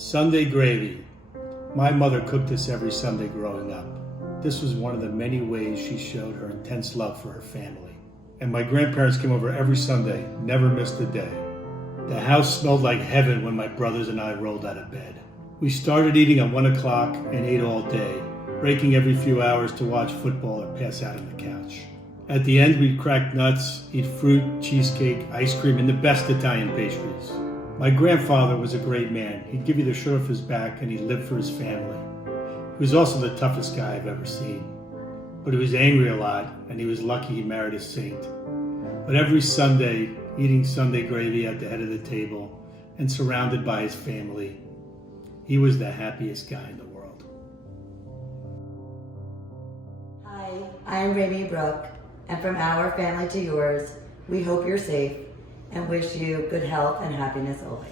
Sunday gravy. My mother cooked this every Sunday growing up. This was one of the many ways she showed her intense love for her family. And my grandparents came over every Sunday, never missed a day. The house smelled like heaven when my brothers and I rolled out of bed. We started eating at 1 o'clock and ate all day, breaking every few hours to watch football or pass out on the couch. At the end, we'd crack nuts, eat fruit, cheesecake, ice cream, and the best Italian pastries. My grandfather was a great man. He'd give you the shirt off his back and he lived for his family. He was also the toughest guy I've ever seen. But he was angry a lot, and he was lucky he married a saint. But every Sunday, eating Sunday gravy at the head of the table and surrounded by his family, he was the happiest guy in the world. Hi, I'm Ramy Brook, and from our family to yours, we hope you're safe and wish you good health and happiness always.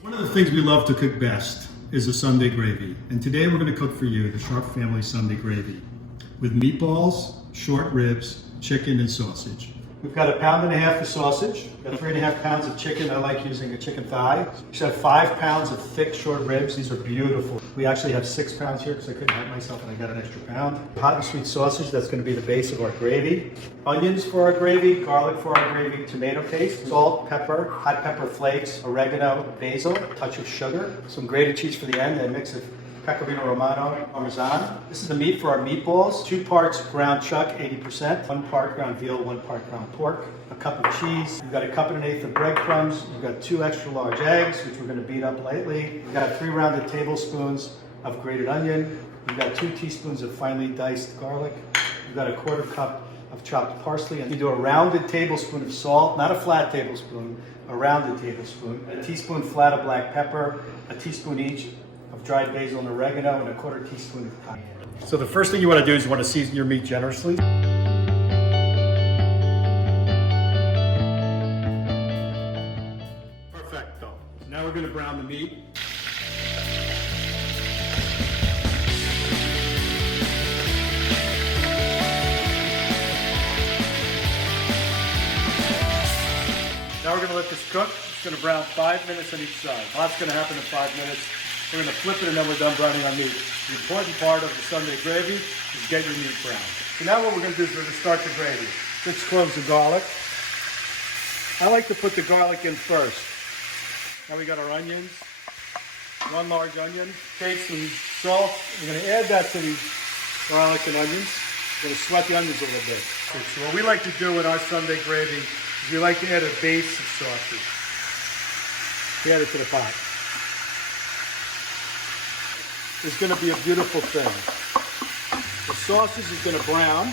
One of the things we love to cook best is a Sunday gravy. And today we're going to cook for you the Sharp Family Sunday gravy with meatballs, short ribs, chicken, and sausage. We've got 1.5 pounds of sausage, got 3.5 pounds of chicken. I like using a chicken thigh. We should have 5 pounds of thick short ribs. These are beautiful. We actually have 6 pounds here because I couldn't help myself and I got an extra pound. Hot and sweet sausage, that's going to be the base of our gravy. Onions for our gravy, garlic for our gravy, tomato paste, salt, pepper, hot pepper flakes, oregano, basil, a touch of sugar, some grated cheese for the end, and a mix of Pecorino Romano, Parmesan. This is the meat for our meatballs. 2 parts ground chuck, 80%. 1 part ground veal, 1 part ground pork. A cup of cheese. We've got a cup and 1/8 of breadcrumbs. We've got 2 extra large eggs, which we're going to beat up lightly. We've got 3 rounded tablespoons of grated onion. We've got 2 teaspoons of finely diced garlic. We've got a 1/4 cup of chopped parsley. And you do a rounded tablespoon of salt, not a flat tablespoon, a rounded tablespoon. A teaspoon flat of black pepper, a teaspoon each of dried basil and oregano, and a 1/4 teaspoon of cayenne. So the first thing you want to do is you want to season your meat generously. Perfecto. Now we're going to brown the meat. Now we're going to let this cook. It's going to brown 5 minutes on each side. A lot's going to happen in 5 minutes. We're going to flip it and then we're done browning our meat. The important part of the Sunday gravy is get your meat brown. So now what we're going to do is we're going to start the gravy. 6 cloves of garlic. I like to put the garlic in first. Now we got our onions. 1 large onion. Take some salt. We're going to add that to the garlic and onions. We're going to sweat the onions a little bit. So what we like to do with our Sunday gravy is we like to add a base of sausage. We add it to the pot. It's going to be a beautiful thing. The sausage is going to brown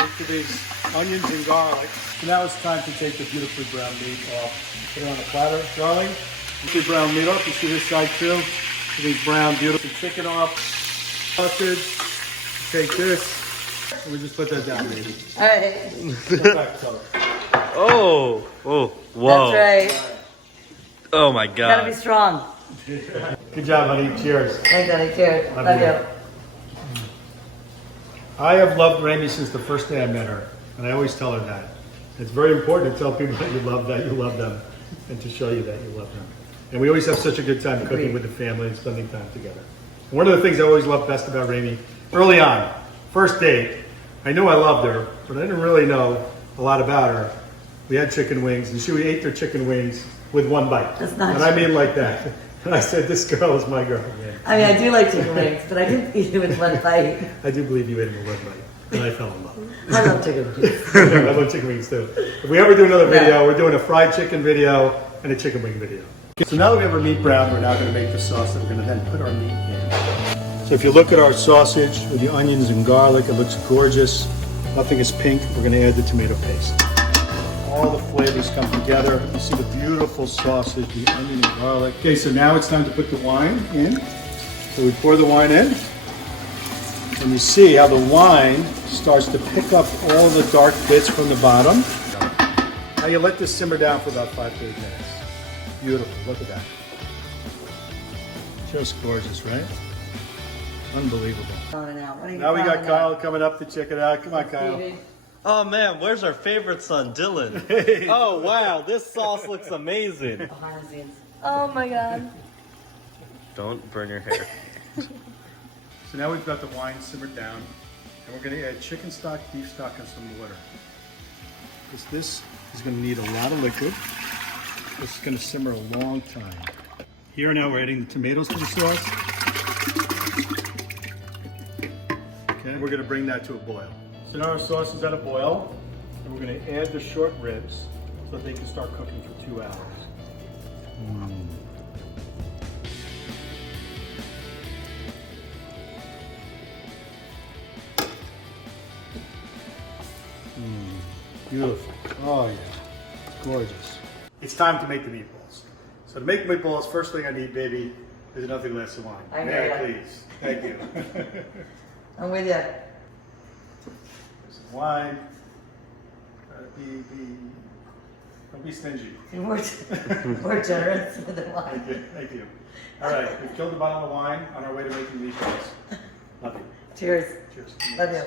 into these onions and garlic. So now it's time to take the beautifully browned meat off. Put it on a platter, darling. Get your brown meat off. You see this side too. Get these brown, beautiful chicken off. Sausage. Take this. And we just put that down, baby. All right. Perfecto. Oh, whoa. That's right. Oh my You gotta be God. strong. Good job, honey. Cheers. Thanks, Daddy. Cheers. Love Love you. you. I have loved Ramy since the first day I met her, and I always tell her that. It's very important to tell people that you love them, and to show you that you love them. And we always have such a good time cooking with the family and spending time together. And one of the things I always loved best about Ramy, early on, first date, I knew I loved her, but I didn't really know a lot about her. We had chicken wings, and she ate her chicken wings with 1 bite. That's not and I mean like that. And I said, this girl is my girl. I mean, I do like chicken wings, but I didn't eat it with 1 bite. I do believe you ate them with 1 bite, and I fell in love. I love chicken wings. I love chicken wings too. If we ever do another video, we're doing a fried chicken video and a chicken wing video. Okay, so now that we have our meat brown, we're now going to make the sauce that we're going to then put our meat in. So if you look at our sausage with the onions and garlic, it looks gorgeous. Nothing is pink. We're going to add the tomato paste. All the flavors come together. You see the beautiful sausage, the onion and garlic. Okay, so now it's time to put the wine in. So we pour the wine in. And you see how the wine starts to pick up all the dark bits from the bottom. Now you let this simmer down for about 5 to 8 minutes. Beautiful, look at that. Just gorgeous, right? Unbelievable. Oh, no. What are you Now we got calling Kyle coming up to check it out. Come on, Kyle. Stevie? Oh man, where's our favorite son, Dylan? Hey. Oh wow, this sauce looks amazing. Behind the scenes. Oh my god. Don't burn your hair. So now we've got the wine simmered down, and we're going to add chicken stock, beef stock, and some water. Because this is going to need a lot of liquid. This is going to simmer a long time. Here now we're adding the tomatoes to the sauce. Okay, we're going to bring that to a boil. So now our sauce is at a boil, and we're going to add the short ribs so that they can start cooking for 2 hours. Beautiful. Oh yeah, gorgeous. It's time to make the meatballs. So to make meatballs, first thing I need, baby, is another glass of wine. I May hear I ya. please? Thank you. I'm with you. Some wine. Don't be stingy. More generous with the wine. Thank you. Thank you. All right, we've killed the bottle of wine on our way to making meatballs. Love you. Cheers. Cheers. Love you.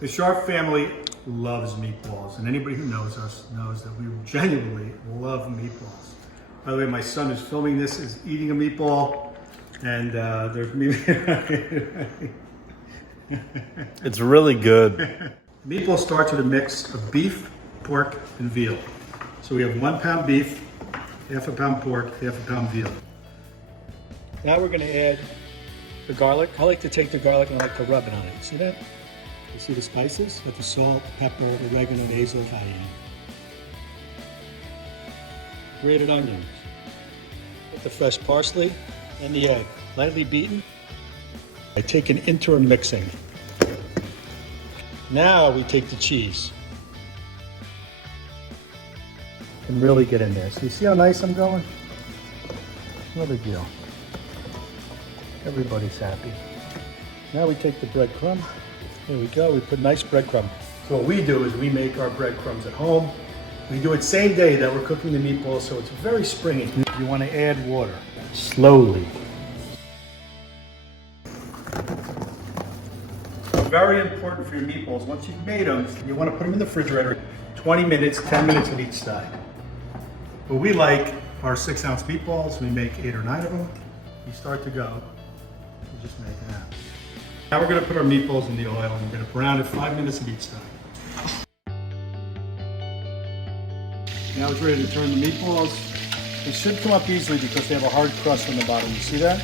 The Sharp family loves meatballs, and anybody who knows us knows that we genuinely love meatballs. By the way, my son who's filming this is eating a meatball, and there's It's really good. Meatball starts with a mix of beef, pork, and veal. So we have 1 pound beef, half a pound pork, half a pound veal. Now we're going to add the garlic. I like to take the garlic and I like to rub it on it. See that? You see the spices? With the salt, pepper, oregano, basil, cayenne. Grated onions. With the fresh parsley and the egg. Lightly beaten. I take an interim mixing. Now we take the cheese. And really get in there. So you see how nice I'm going? No big deal. Everybody's happy. Now we take the breadcrumb. There we go, we put nice breadcrumb. So what we do is we make our breadcrumbs at home. We do it same day that we're cooking the meatballs, so it's very springy. You want to add water, slowly. Very important for your meatballs, once you've made them, you want to put them in the refrigerator, 20 minutes, 10 minutes on each side. But we like our 6-ounce meatballs, we make 8 or 9 of them. You start to go, you just make it happen. Now we're going to put our meatballs in the oil and we're going to brown it 5 minutes on each side. Now it's ready to turn the meatballs. They should come up easily because they have a hard crust on the bottom. You see that?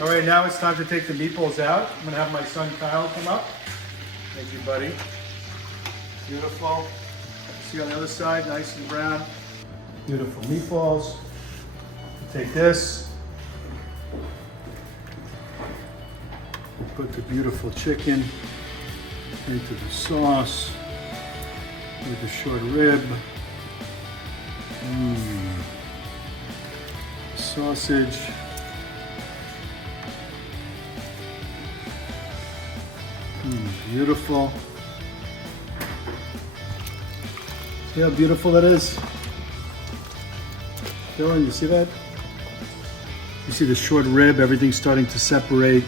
All right, now it's time to take the meatballs out. I'm going to have my son Kyle come up. Thank you, buddy. Beautiful. See on the other side, nice and brown. Beautiful meatballs. Take this, put the beautiful chicken into the sauce with the short rib, sausage, beautiful. See how beautiful that is? Dylan, you see that? You see the short rib, everything's starting to separate.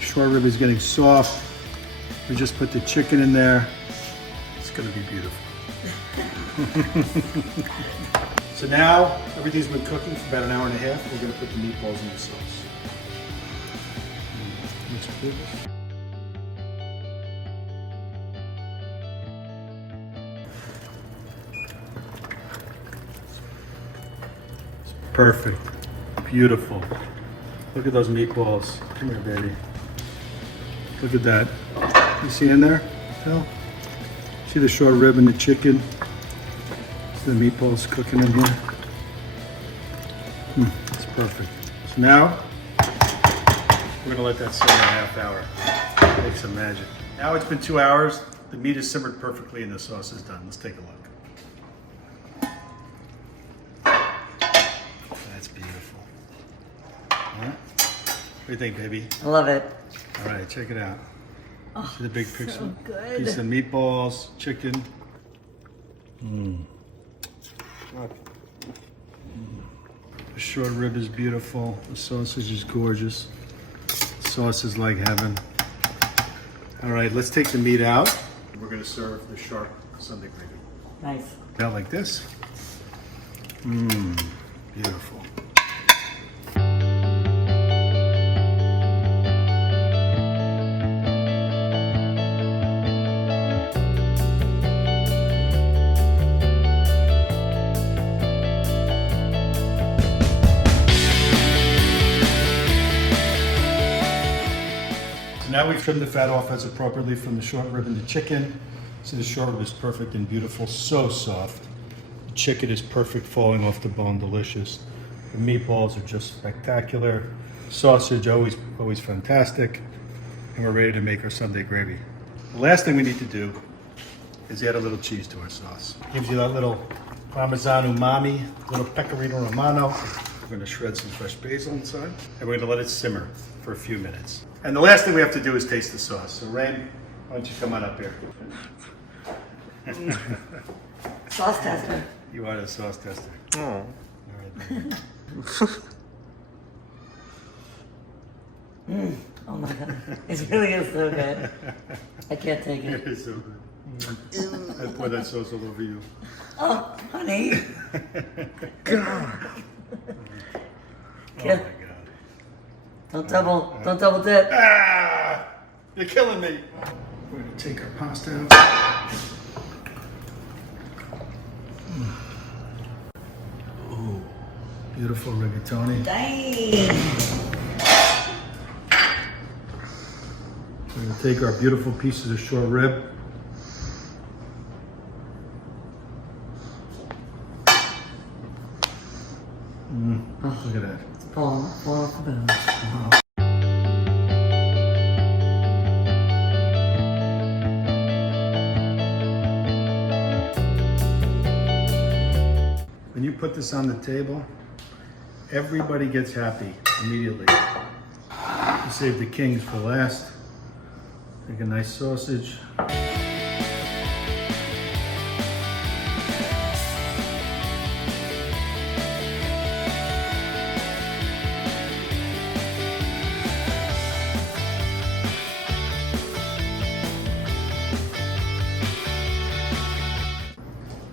Short rib is getting soft. We just put the chicken in there. It's gonna be beautiful. So now, everything's been cooking for about an hour and a half. We're gonna put the meatballs in the sauce. Let's do this. Perfect. Beautiful. Look at those meatballs. Come here, baby. Look at that. You see in there? Phil? See the short rib and the chicken? See the meatballs cooking in here? It's perfect. So now, we're gonna let that simmer a half hour. Make some magic. Now it's been 2 hours. The meat is simmered perfectly and the sauce is done. Let's take a look. That's beautiful. Huh? What do you think, baby? I love it. All right, check it out. See the big picture? so good. Piece of meatballs, chicken. The short rib is beautiful. The sausage is gorgeous. The sauce is like heaven. All right, let's take the meat out. We're gonna serve the sharp Sunday gravy. Nice. Out like this. Beautiful. Now we've trimmed the fat off as appropriately from the short rib and the chicken. So the short rib is perfect and beautiful, so soft. The chicken is perfect, falling off the bone, delicious. The meatballs are just spectacular. Sausage, always fantastic. And we're ready to make our Sunday gravy. The last thing we need to do is add a little cheese to our sauce. Gives you that little Parmesan umami, little pecorino romano. We're gonna shred some fresh basil inside, and we're gonna let it simmer for a few minutes. And the last thing we have to do is taste the sauce. So Ramy, why don't you come on up here? Sauce tester. You are the sauce tester. Oh. All right. Oh my god. It really is so good. I can't take It it. is so good. I pour that sauce all over you. Oh, honey. God. Oh my God. Don't double dip. Ah! You're killing me. We're gonna take our pasta out. Ooh, beautiful rigatoni. Dang. We're gonna take our beautiful pieces of short rib. Look at that. It's falling off the bone. When you put this on the table, everybody gets happy immediately. You save the kings for last. Take a nice sausage.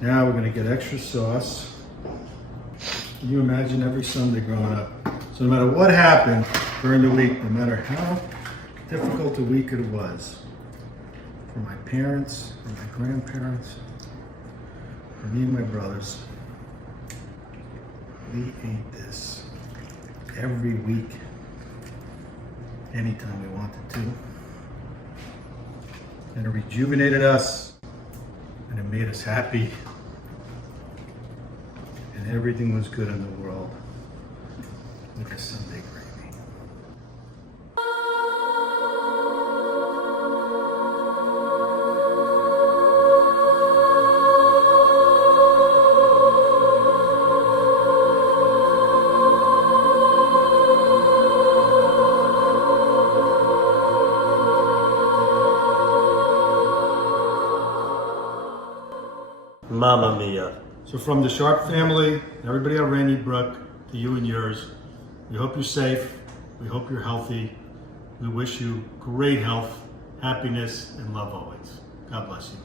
Now we're gonna get extra sauce. Can you imagine every Sunday growing up? So no matter what happened during the week, no matter how difficult a week it was, for my parents, for my grandparents, for me and my brothers, we ate this every week, anytime we wanted to. And it rejuvenated us, and it made us happy. And everything was good in the world with a Sunday gravy. Mamma mia. So from the Sharp family, everybody at Ramy Brook, to you and yours, we hope you're safe. We hope you're healthy. We wish you great health, happiness, and love always. God bless you.